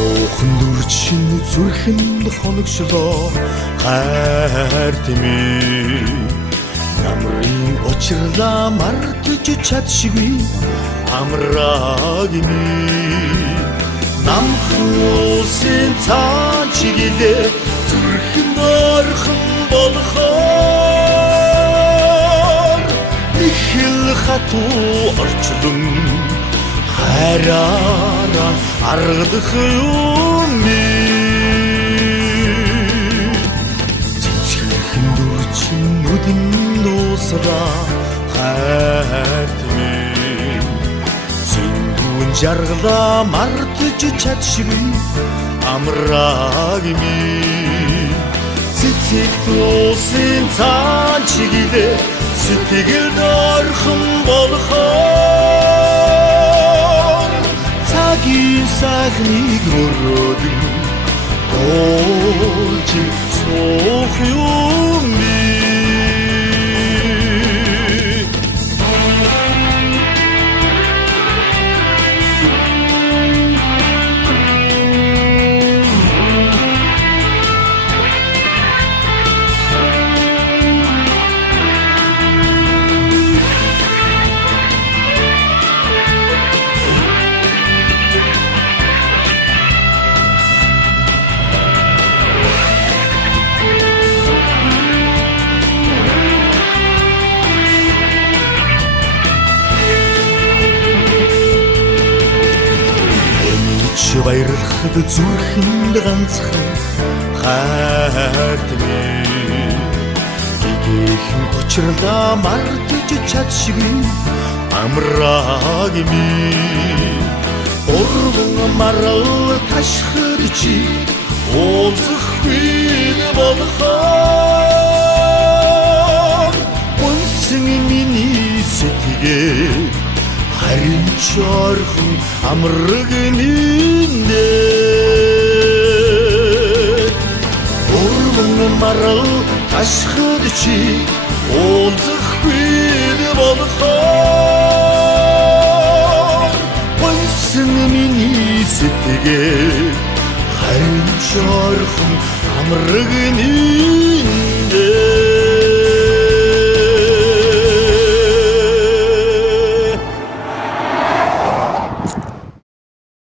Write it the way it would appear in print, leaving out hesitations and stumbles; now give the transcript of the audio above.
Муухан дүрчин зүрхэнд хоногчлоо хайр тэмээ намрын учирлаа мартаж чадшгүй амраагими намхан улсын цаан чиглэлээ зүрхэнд орхон болохоор их л хатуу орчлон хайраараа аргадах юм би цэцгэрхэн дүрчин нүдэн дуусраа хайр тэмээ зингүүн жаргалаа мартаж чадшгүй амраагими цэцэг дуусын цаан чиглэлээ сэтгэлд орхон болохоор цагийн сайхныг өрөөдөн олж суух юм би баярлахад зүрхэнд ганцхан хайр тэмээ гэгээхэн учирлаа мартаж чадшгүй амраагими урван марал ташхад чи уулзахгүй болохоор үнсэн миний сэтгэл харин чорхон амрагнинэ урван марал ташхад чи уулзахгүй болохоор үнсэн миний сэтгэл харин чорхон амрагнинэ